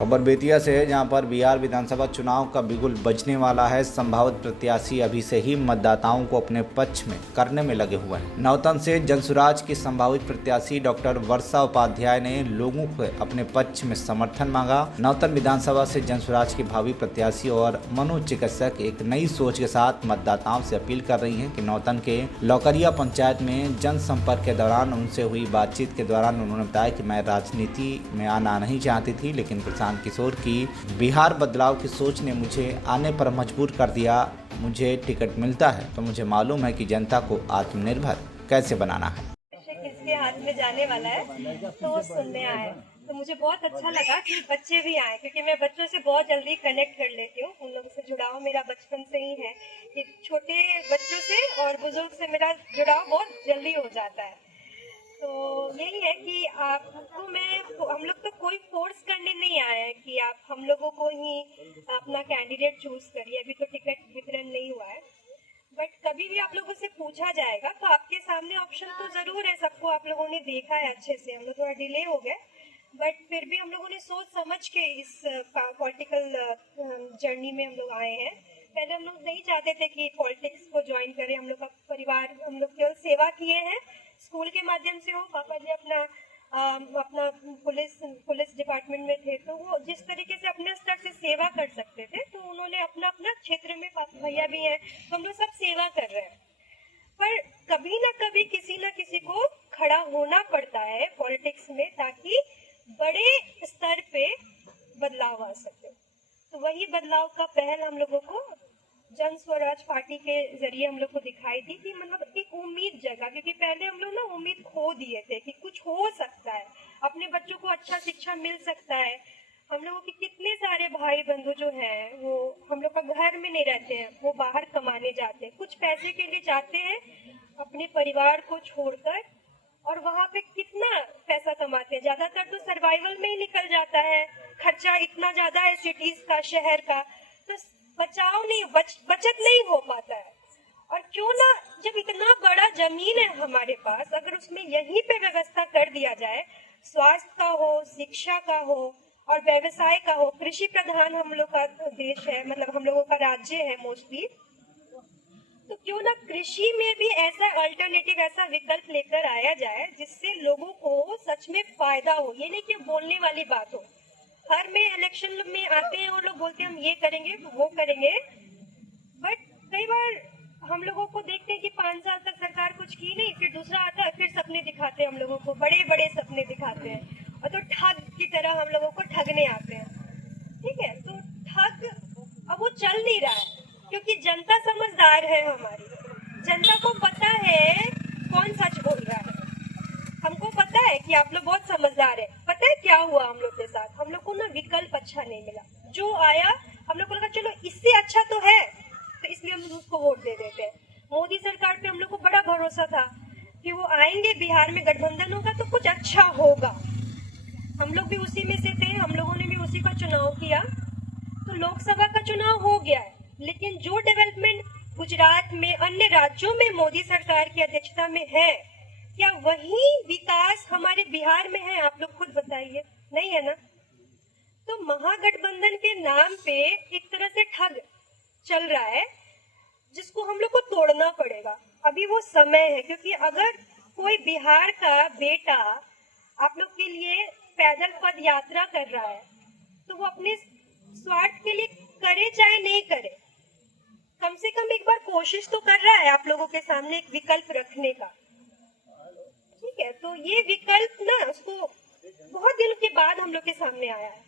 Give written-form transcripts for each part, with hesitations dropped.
खबर बेतिया से है, जहां पर बिहार विधानसभा चुनाव का बिगुल बजने वाला है। संभावित प्रत्याशी अभी से ही मतदाताओं को अपने पक्ष में करने में लगे हुए हैं। नौतन से जनसुराज की संभावित प्रत्याशी डॉक्टर वर्षा उपाध्याय ने लोगों को अपने पक्ष में समर्थन मांगा। नौतन विधानसभा से जनसुराज की भावी प्रत्याशी और मनोचिकित्सक एक नई सोच के साथ मतदाताओं से अपील कर रही है कि नौतन के लौकरिया पंचायत में जनसंपर्क के दौरान उनसे हुई बातचीत के दौरान उन्होंने बताया कि मैं राजनीति में आना नहीं चाहती थी, लेकिन प्रशांत किशोर की बिहार बदलाव की सोच ने मुझे आने पर मजबूर कर दिया। मुझे टिकट मिलता है तो मुझे मालूम है कि जनता को आत्मनिर्भर कैसे बनाना है। किसके हाथ में जाने वाला है तो वो सुनने आए, तो मुझे बहुत अच्छा लगा कि बच्चे भी आए, क्योंकि मैं बच्चों से बहुत जल्दी कनेक्ट कर लेती हूँ। उन लोगों से जुड़ाव मेरा बचपन से ही है कि छोटे बच्चों से और बुजुर्ग से मेरा जुड़ाव बहुत जल्दी हो जाता है। तो यही है कि आपको हम लोग तो कोई फोर्स करने नहीं आए हैं कि आप हम लोगों को ही अपना कैंडिडेट चूज करिए। अभी तो टिकट वितरण नहीं हुआ है, बट कभी भी आप लोगों से पूछा जाएगा तो आपके सामने ऑप्शन तो जरूर है। सबको आप लोगों ने देखा है अच्छे से। हम लोग थोड़ा डिले हो गए, बट फिर भी हम लोगों ने सोच समझ के इस पॉलिटिकल जर्नी में हम लोग आए हैं। पहले हम लोग नहीं चाहते थे कि पॉलिटिक्स को ज्वाइन करें। हम लोग का परिवार, हम लोग केवल सेवा किए हैं स्कूल के माध्यम से हो। पापा जी अपना पुलिस डिपार्टमेंट में थे, तो वो जिस तरीके से अपने स्तर से सेवा कर सकते थे, तो उन्होंने अपना अपना क्षेत्र में, भैया भी हैं, तो हम लोग सब सेवा कर रहे हैं। पर कभी ना कभी किसी ना किसी को खड़ा होना पड़ता है पॉलिटिक्स में, ताकि बड़े स्तर पे बदलाव आ सके। तो वही बदलाव का पहल हम लोगों को जन स्वराज पार्टी के जरिए हम लोग को दिखाई दी कि मतलब एक उम्मीद जगा, क्योंकि पहले हम लोग ना उम्मीद खो दिए थे कि कुछ हो सकता है, अपने बच्चों को अच्छा शिक्षा मिल सकता है। हम लोगों के कितने सारे भाई बंधु जो हैं वो हम लोग का घर में नहीं रहते हैं, वो बाहर कमाने जाते हैं, कुछ पैसे के लिए जाते हैं अपने परिवार को छोड़कर, और वहाँ पे कितना पैसा कमाते हैं। ज्यादातर तो सर्वाइवल में ही निकल जाता है, खर्चा इतना ज्यादा है सिटीज का, शहर का, तो बचाव नहीं, बचत नहीं हो पाता है। और क्यों ना, जब इतना बड़ा जमीन है हमारे पास, अगर उसमें यहीं पे व्यवस्था कर दिया जाए, स्वास्थ्य का हो, शिक्षा का हो और व्यवसाय का हो। कृषि प्रधान हम लोग का देश है, मतलब हम लोगों का राज्य है मोस्टली, तो क्यों ना कृषि में भी ऐसा अल्टरनेटिव, ऐसा विकल्प लेकर आया जाए जिससे लोगों को सच में फायदा हो। ये नहीं कि बोलने वाली बात हो। हर में इलेक्शन में आते हैं और लोग बोलते हैं हम ये करेंगे वो करेंगे, बट कई बार हम लोगों को देखते हैं कि 5 साल तक सरकार कुछ की नहीं, फिर दूसरा आता है, फिर सपने दिखाते हैं हम लोगों को, बड़े बड़े सपने दिखाते हैं, और तो ठग की तरह हम लोगों को ठगने आते हैं। ठीक है, तो ठग अब वो चल नहीं रहा है, क्योंकि जनता समझदार है हमारी। जनता को पता है कौन सच बोल रहा है। हमको पता है कि आप लोग बहुत समझदार है। पता है क्या हुआ हम लोग के साथ? हम लोग को ना विकल्प अच्छा नहीं मिला। जो आया हम लोग को लगा चलो इससे अच्छा तो है, तो इसलिए हम उसको वोट दे देते हैं। मोदी सरकार पे हम लोग को बड़ा भरोसा था कि वो आएंगे, बिहार में गठबंधन होगा तो कुछ अच्छा होगा। हम लोग भी उसी में से थे, हम लोगों ने भी उसी का चुनाव किया। तो लोकसभा का चुनाव हो गया है, लेकिन जो डेवलपमेंट गुजरात में, अन्य राज्यों में मोदी सरकार की अध्यक्षता में है, क्या वही विकास हमारे बिहार में है? आप लोग खुद बताइए, नहीं है ना। तो महागठबंधन के नाम पे एक तरह से ठग चल रहा है, जिसको हम लोग को तोड़ना पड़ेगा। अभी वो समय है, क्योंकि अगर कोई बिहार का बेटा आप लोग के लिए पैदल पद यात्रा कर रहा है, तो वो अपने स्वार्थ के लिए करे चाहे नहीं करे, कम से कम एक बार कोशिश तो कर रहा है आप लोगों के सामने एक विकल्प रखने का। ठीक है, तो ये विकल्प ना उसको बहुत दिनों के बाद हम लोग के सामने आया है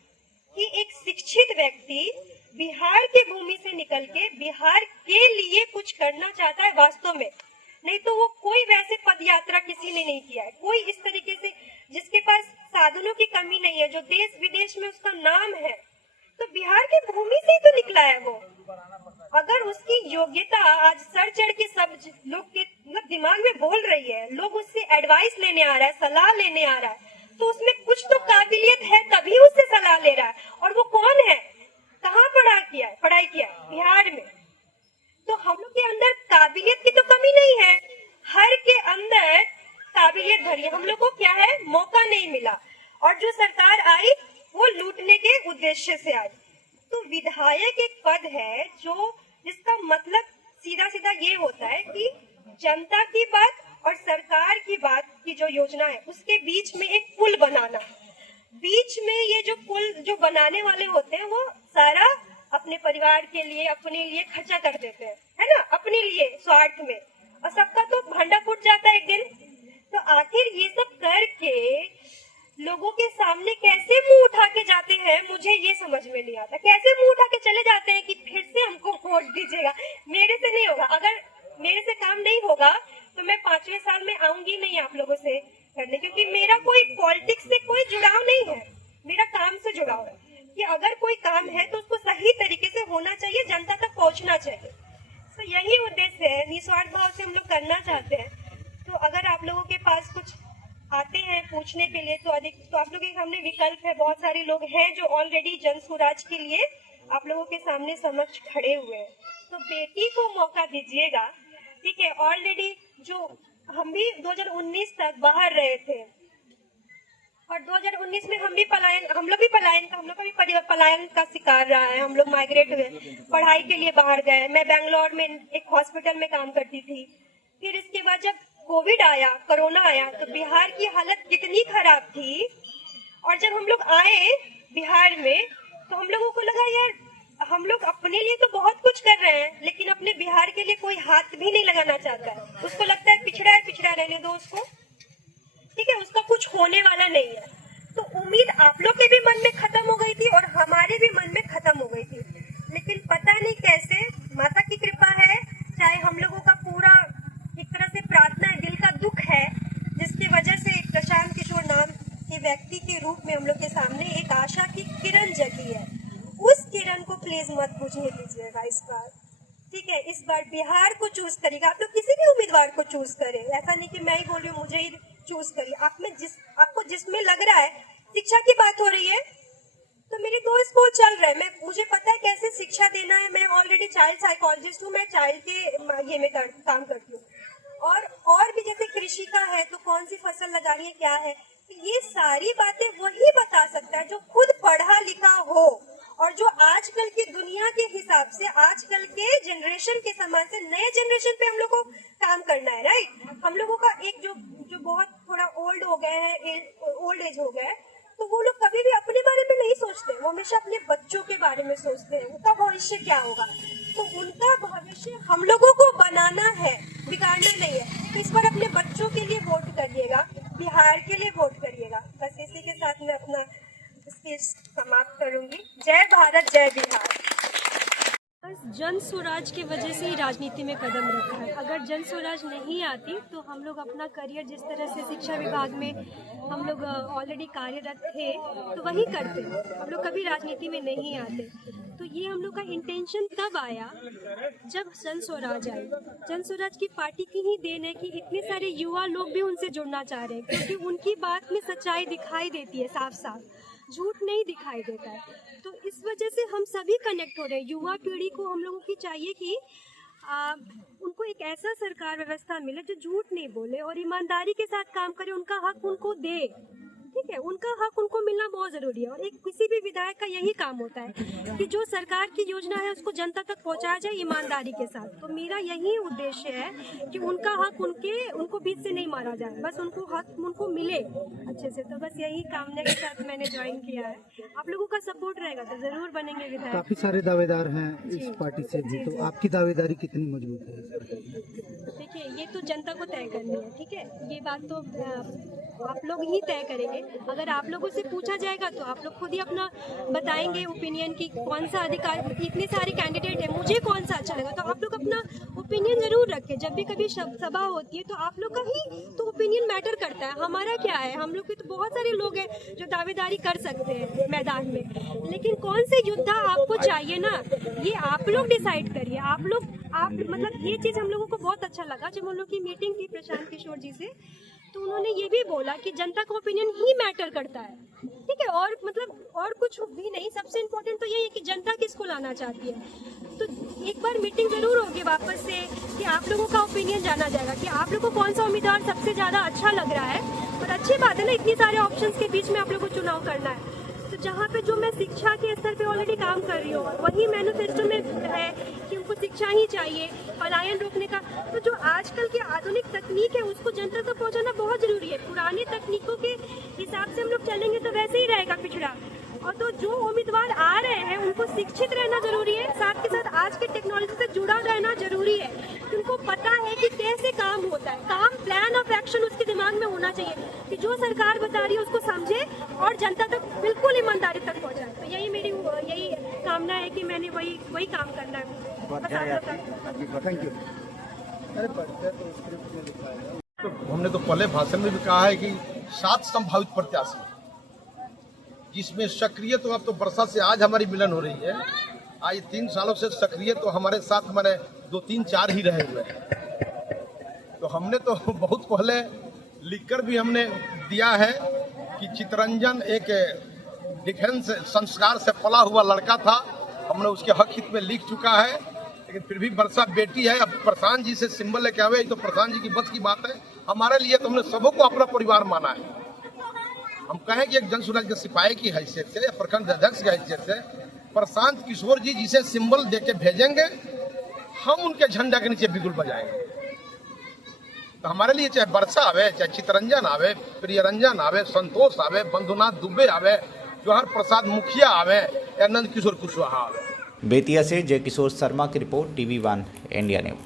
कि एक शिक्षित व्यक्ति बिहार की भूमि से निकल के बिहार के लिए कुछ करना चाहता है वास्तव में। नहीं तो वो कोई वैसे पद यात्रा किसी ने नहीं किया है, कोई इस तरीके से जिसके पास साधनों की कमी नहीं है, जो देश विदेश में उसका नाम है, तो बिहार की भूमि से ही तो निकला है वो। अगर उसकी योग्यता आज सर चढ़ के सब लोग के मतलब दिमाग में बोल रही है, लोग उससे एडवाइस लेने आ रहा है, सलाह लेने आ रहा है, तो उसमें कुछ तो काबिलियत है, तभी उससे सलाह ले रहा है। और वो कौन है, कहाँ पढ़ाई किया है? बिहार में। तो हम लोग के अंदर काबिलियत की तो कमी नहीं है, हर के अंदर काबिलियत भरी है। हम लोग को क्या है, मौका नहीं मिला, और जो सरकार आई वो वो लूटने के उद्देश्य से आई। तो विधायक एक पद है जो जिसका मतलब सीधा सीधा ये होता है कि जनता की बात और सरकार की बात की जो योजना है उसके बीच में एक पुल बनाना। बीच में ये जो पुल जो बनाने वाले होते हैं वो सारा अपने परिवार के लिए अपने लिए खर्चा कर देते हैं, है ना, अपने लिए स्वार्थ में, और सबका तो भांडा फूट जाता है एक दिन। तो आखिर ये सब करके लोगों के सामने कैसे मुंह उठा के जाते हैं, मुझे ये समझ में नहीं आता। कैसे मुंह उठा के चले जाते हैं कि फिर से हमको वोट दीजिएगा। मेरे से नहीं होगा, अगर मेरे से काम नहीं होगा तो मैं 5वें साल में आऊंगी नहीं आप लोगों से करने, क्योंकि मेरा कोई पॉलिटिक्स से कोई जुड़ाव नहीं है, मेरा काम से जुड़ाव है कि अगर कोई काम है तो उसको सही तरीके से होना चाहिए, जनता तक पहुंचना चाहिए। तो यही उद्देश्य है, निस्वार्थ भाव से हम लोग करना चाहते हैं। तो अगर आप लोगों के पास कुछ आते हैं पूछने के लिए तो आप लोगों के सामने विकल्प है। बहुत सारे लोग हैं जो ऑलरेडी जन स्वराज के लिए आप लोगों के सामने समक्ष खड़े हुए हैं। तो बेटी को मौका दीजिएगा, ठीक है। ऑलरेडी जो हम भी 2019 तक बाहर रहे थे और 2019 में हम लोग भी पलायन का शिकार रहा है। हम लोग माइग्रेट हुए, पढ़ाई के लिए बाहर गए। मैं बेंगलोर में एक हॉस्पिटल में काम करती थी। फिर इसके बाद जब कोविड आया, कोरोना आया, तो बिहार की हालत कितनी खराब थी। और जब हम लोग आए बिहार में तो हम लोगों को लगा यार हम लोग अपने लिए तो बहुत कुछ कर रहे हैं, लेकिन अपने बिहार के लिए कोई हाथ भी नहीं लगाना चाहता है। उसको लगता है पिछड़ा रहने दो उसको, ठीक है, उसका कुछ होने वाला नहीं है। तो उम्मीद आप लोग के भी मन में खत्म हो गई थी और हमारे भी मन में खत्म हो गई थी। लेकिन पता नहीं कैसे माता की कृपा है, चाहे हम लोगों का पूरा एक तरह से प्रार्थना है, दिल का दुख है, जिसकी वजह से एक प्रशांत किशोर नाम के व्यक्ति के रूप में हम लोग के सामने एक आशा की किरण जगी है। उस किरण को प्लीज मत बुझने दीजिएगा इस बार, ठीक है। इस बार बिहार को चूज करिएगा। आप लोग किसी भी उम्मीदवार को चूज करें, ऐसा नहीं कि मैं ही बोल रही हूँ मुझे ही चूज करिए। आपको जिसमें लग रहा है शिक्षा की बात हो रही है तो मेरे 2 स्कूल चल रहे हैं, मुझे पता है कैसे शिक्षा देना है। मैं ऑलरेडी चाइल्ड साइकोलॉजिस्ट हूँ, मैं चाइल्ड के ये में काम करती हूँ। और भी जैसे कृषि का है तो कौन सी फसल लगानी है, क्या है, ये सारी बातें वही बता सकता है जो खुद पढ़ा लिखा हो और जो आजकल की दुनिया के हिसाब से, आजकल के जनरेशन के समाज से नए जनरेशन पे हम लोग को काम करना है, राइट। हम लोगों का एक जो बहुत थोड़ा ओल्ड हो गए हैं, ओल्ड एज हो गए, तो वो लोग कभी भी अपने बारे में नहीं सोचते, वो हमेशा अपने बच्चों के बारे में सोचते हैं, उनका भविष्य क्या होगा। तो उनका भविष्य हम लोगों को बनाना है, बिगाड़ना नहीं है। तो इस बार अपने बच्चों के लिए वोट करिएगा, बिहार के लिए वोट करिएगा। बस इसी के साथ मैं अपना स्पीच समाप्त करूंगी। जय भारत, जय बिहार। बस जन स्वराज की वजह से ही राजनीति में कदम रखा है। अगर जन स्वराज नहीं आती तो हम लोग अपना करियर जिस तरह से शिक्षा विभाग में हम लोग ऑलरेडी कार्यरत थे तो वही करते, हम लोग कभी राजनीति में नहीं आते। तो ये हम लोग का इंटेंशन तब आया जब जन स्वराज आई। जन स्वराज की पार्टी की ही देन है कि इतने सारे युवा लोग भी उनसे जुड़ना चाह रहे हैं, क्योंकि उनकी बात में सच्चाई दिखाई देती है, साफ साफ झूठ नहीं दिखाई देता है। तो इस वजह से हम सभी कनेक्ट हो रहे हैं। युवा पीढ़ी को हम लोगों की चाहिए कि उनको एक ऐसा सरकार व्यवस्था मिले जो झूठ नहीं बोले और ईमानदारी के साथ काम करे, उनका हक उनको दे, ठीक है, उनका हक उनको मिलना बहुत जरूरी है। और एक किसी भी विधायक का यही काम होता है कि जो सरकार की योजना है उसको जनता तक पहुंचाया जाए ईमानदारी के साथ। तो मेरा यही उद्देश्य है कि उनका हक उनको बीच से नहीं मारा जाए, बस उनको हक उनको मिले अच्छे से। तो बस यही कामना के साथ मैंने ज्वाइन किया है। आप लोगों का सपोर्ट रहेगा तो जरूर बनेंगे विधायक। काफी सारे दावेदार हैं इस पार्टी से भी, तो आपकी दावेदारी कितनी मजबूत है? देखिए, ये तो जनता को तय करनी है, ठीक है, ये बात तो आप लोग ही तय करेंगे। अगर आप लोगों से पूछा जाएगा तो आप लोग खुद ही अपना बताएंगे ओपिनियन की कौन सा अधिकार, इतने सारे कैंडिडेट है, मुझे कौन सा अच्छा लगा। तो आप लोग अपना ओपिनियन जरूर रखें। जब भी कभी सभा होती है तो आप लोग का ही तो ओपिनियन मैटर करता है, हमारा क्या है। हम लोग के तो बहुत सारे लोग हैं जो दावेदारी कर सकते हैं मैदान में, लेकिन कौन से योद्धा आपको चाहिए ना, ये आप लोग डिसाइड करिए। आप मतलब ये चीज हम लोगों को बहुत अच्छा लगा जब हम लोग की मीटिंग थी प्रशांत किशोर जी से, तो उन्होंने ये भी बोला कि जनता का ओपिनियन ही मैटर करता है, ठीक है, और मतलब और कुछ भी नहीं। सबसे इम्पोर्टेंट तो यही है कि जनता किसको लाना चाहती है। तो एक बार मीटिंग जरूर होगी वापस से कि आप लोगों का ओपिनियन जाना जाएगा कि आप लोगों को कौन सा उम्मीदवार सबसे ज्यादा अच्छा लग रहा है। और अच्छी बात है ना, इतनी सारे ऑप्शंस के बीच में आप लोगों को चुनाव करना है, तो जहाँ पे जो मैं शिक्षा के स्तर पे ऑलरेडी काम कर रही हूँ, वही मैनिफेस्टो में है कि उनको शिक्षा ही चाहिए, पलायन रोकने का। तो जो आजकल की आधुनिक तकनीक है उसको जनता तक पहुँचाना बहुत जरूरी है। पुरानी तकनीकों के हिसाब से हम लोग चलेंगे तो वैसे ही रहेगा पिछड़ा। और तो जो उम्मीदवार आ रहे हैं उनको शिक्षित रहना जरूरी है, साथ के साथ आज के टेक्नोलॉजी से जुड़ा रहना जरूरी है। उनको पता है कि कैसे काम होता है, काम प्लान ऑफ एक्शन उसके दिमाग में होना चाहिए कि जो सरकार बता रही है उसको समझे और जनता तक बिल्कुल ईमानदारी तक पहुंचाए। तो यही मेरी कामना है कि मैंने वही काम करना है। Thank you. अरे तो स्क्रिप्ट में लिखा है। तो हमने तो पहले भाषण में भी कहा है कि 7 संभावित प्रत्याशी, जिसमें सक्रिय तो अब तो वर्षा से आज हमारी मिलन हो रही है। आज 3 सालों से सक्रिय तो हमारे साथ हमारे 2, 3, 4 ही रहे हुए हैं। तो हमने तो बहुत पहले लिखकर भी हमने दिया है कि चितरंजन एक डिफेंस संस्कार से पला हुआ लड़का था, हमने उसके हक हित में लिख चुका है। लेकिन फिर भी वर्षा बेटी है, अब प्रशांत जी से सिंबल लेके आवे तो प्रशांत जी की बस की बात है। हमारे लिए तो हमने सबों को अपना परिवार माना है। हम कहें कि एक जन सुराज के सिपाही की हैसियत से या प्रखंड अध्यक्ष की हैसियत से प्रशांत किशोर जी जिसे सिंबल देके भेजेंगे, हम उनके झंडा के नीचे बिगुल बजाएंगे। तो हमारे लिए चाहे वर्षा आवे, चाहे चितरंजन आवे, प्रियरंजन आवे, संतोष आवे, बंधुनाथ दुबे आवे, जवाहर प्रसाद मुखिया आवे या नंद किशोर कुशवाहा आवे। बेतिया से जय किशोर शर्मा की रिपोर्ट, TV1 इंडिया न्यूज।